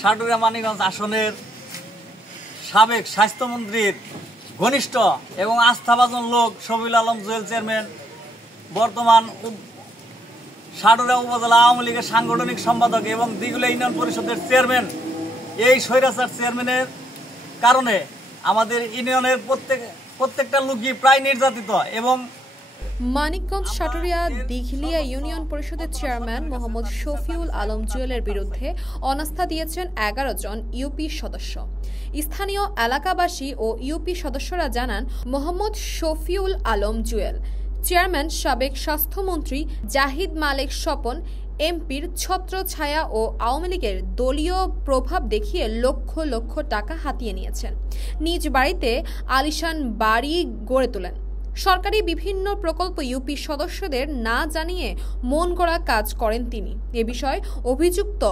সাটুরিয়া মানিকগঞ্জ আসনের সাবেক স্বাস্থ্যমন্ত্রীর ঘনিষ্ঠ এবং আস্থাভাজন লোক শফিউল আলম জুয়েল চেয়ারম্যান, বর্তমান সাটুরিয়া উপজেলা আওয়ামী লীগের সাংগঠনিক সম্পাদক এবং দিঘুলিয়া ইউনিয়ন পরিষদের চেয়ারম্যান, এই স্বৈরাচার চেয়ারম্যানের কারণে আমাদের ইউনিয়নের প্রত্যেকটা লোকই প্রায় নির্যাতিত। এবং মানিকগঞ্জ সাটুরিয়া দিঘলিয়া ইউনিয়ন পরিষদের চেয়ারম্যান মোহাম্মদ শফিউল আলম জুয়েলের বিরুদ্ধে অনাস্থা দিয়েছেন 11 জন ইউপি সদস্য। স্থানীয় এলাকাবাসী ও ইউপি সদস্যরা জানান, মোহাম্মদ শফিউল আলম জুয়েল চেয়ারম্যান সাবেক স্বাস্থ্যমন্ত্রী জাহিদ মালেক স্বপন এমপির ছত্রছায়া ও আওয়ামী লীগের দলীয় প্রভাব দেখিয়ে লক্ষ লক্ষ টাকা হাতিয়ে নিয়েছেন। নিজ বাড়িতে আলিশান বাড়ি গড়ে তোলেন। সরকারি বিভিন্ন প্রকল্প ইউপি সদস্যদের না জানিয়ে মন গড়া কাজ করেন তিনি। এ বিষয়ে অভিযুক্ত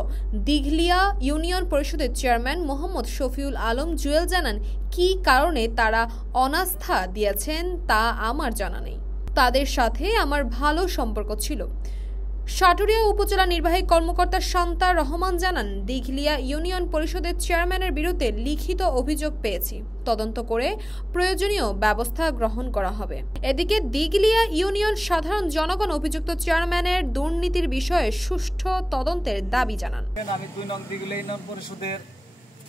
দিঘলিয়া ইউনিয়ন পরিষদের চেয়ারম্যান মোহাম্মদ শফিউল আলম জুয়েল জানান, কী কারণে তারা অনাস্থা দিয়েছেন তা আমার জানা নেই। তাদের সাথে আমার ভালো সম্পর্ক ছিল। সাটুরিয়া উপজেলা নির্বাহী কর্মকর্তা শান্তা রহমান জানান, দিঘলিয়া ইউনিয়ন পরিষদের চেয়ারম্যানের বিরুদ্ধে লিখিত অভিযোগ পেয়েছি, তদন্ত করে প্রয়োজনীয় ব্যবস্থা গ্রহণ করা হবে। এদিকে দিঘলিয়া ইউনিয়ন সাধারণ জনগণ অভিযুক্ত চেয়ারম্যানের দুর্নীতির বিষয়ে সুষ্ঠু তদন্তের দাবি জানান। আমি 2 নং দিঘলিয়া ইউনিয়ন পরিষদের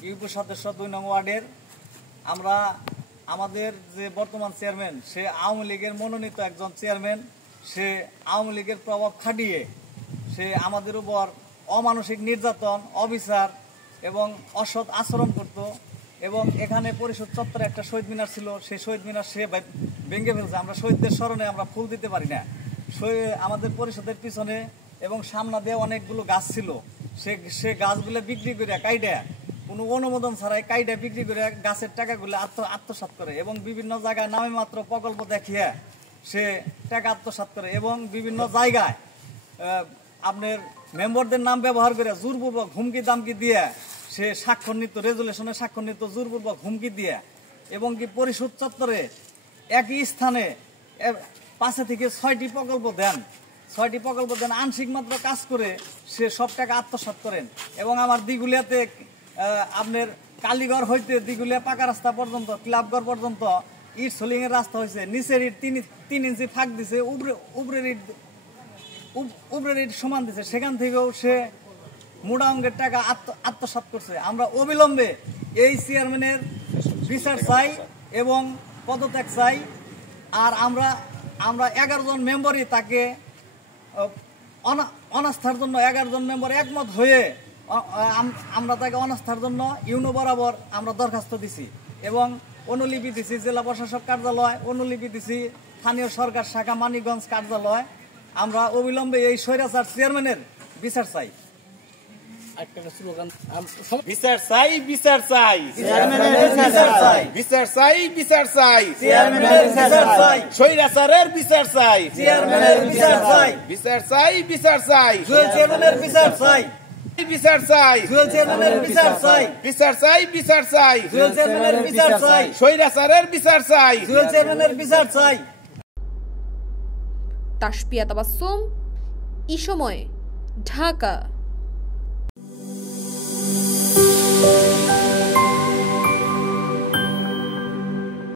ইউপি সদস্য 2 নং ওয়ার্ডের। আমরা আমাদের যে বর্তমান চেয়ারম্যান, সে আওয়ামী লীগের মনোনীত একজন চেয়ারম্যান। সে আওয়ামী লীগের প্রভাব খাটিয়ে সে আমাদের উপর অমানসিক নির্যাতন, অবিচার এবং অসৎ আচরণ করত। এবং এখানে পরিষদ চত্বরে একটা শহীদ মিনার ছিল, সেই শহীদ মিনার সে ভেঙে ফেলছে। আমরা শহীদদের স্মরণে আমরা ফুল দিতে পারি না। আমাদের পরিষদের পিছনে এবং সামনে দিয়ে অনেকগুলো গাছ ছিল, সে গাছগুলো বিক্রি করে কাইডা, কোনো অনুমোদন ছাড়াই কাইডা বিক্রি করে গাছের টাকাগুলো আত্মসাৎ করে এবং বিভিন্ন জায়গায় নামে মাত্র প্রকল্প দেখিয়ে সে টাকা আত্মসাৎ করে এবং বিভিন্ন জায়গায় আপনার মেম্বারদের নাম ব্যবহার করে জোরপূর্বক হুমকি দামকি দিয়ে সে স্বাক্ষর নিত, রেজুলেশনে স্বাক্ষর নিত জোরপূর্বক হুমকি দিয়ে। এবং কি পরিষদ চত্বরে একই স্থানে 5 থেকে 6টি প্রকল্প দেন, 6টি প্রকল্প দেন, আংশিক মাত্র কাজ করে সে সব টাকা আত্মসাৎ করেন। এবং আমার দিঘুলিয়াতে আপনার কালীঘর হইতে দিঘুলিয়া পাকা রাস্তা পর্যন্ত, ক্লাবঘর পর্যন্ত ইট সোলিং এর রাস্তা হয়েছে। নিচের ইট 3 ইঞ্চি ফাঁক দিছে, উপরের ইট সমান দিছে। সেখান থেকেও সে মোটা অঙ্কের টাকা আত্মসাৎ করছে। আমরা অবিলম্বে এই চেয়ারম্যানের বিচার চাই এবং পদত্যাগ চাই। আর আমরা 11 জন মেম্বারই তাকে অনাস্থার জন্য 11 জন মেম্বার একমত হয়ে আমরা তাকে অনাস্থার জন্য ইউনো বরাবর আমরা দরখাস্ত দিছি এবং অনুলিপি দিছি জেলা প্রশাসক কার্যালয়, অনুলিপি দিছি স্থানীয় সরকার শাখা মানিকগঞ্জ কার্যালয়। আমরা অবিলম্বে এই স্বৈরাচার চেয়ারম্যানের বিচার চাই। বিচার চাই, বিচার চাই, বিচার চাই, বিচার চাই, স্বৈরাচারের বিচার চাই, বিচার চাই, বিচার চাই, বিচার চাই, বিচার চাই, বিচার চাই, বিচার চাই, স্বৈরাচারের বিচার চাই, বিচার চাই। তাসপিয়া তাবাসসুম, ইসময়, ঢাকা।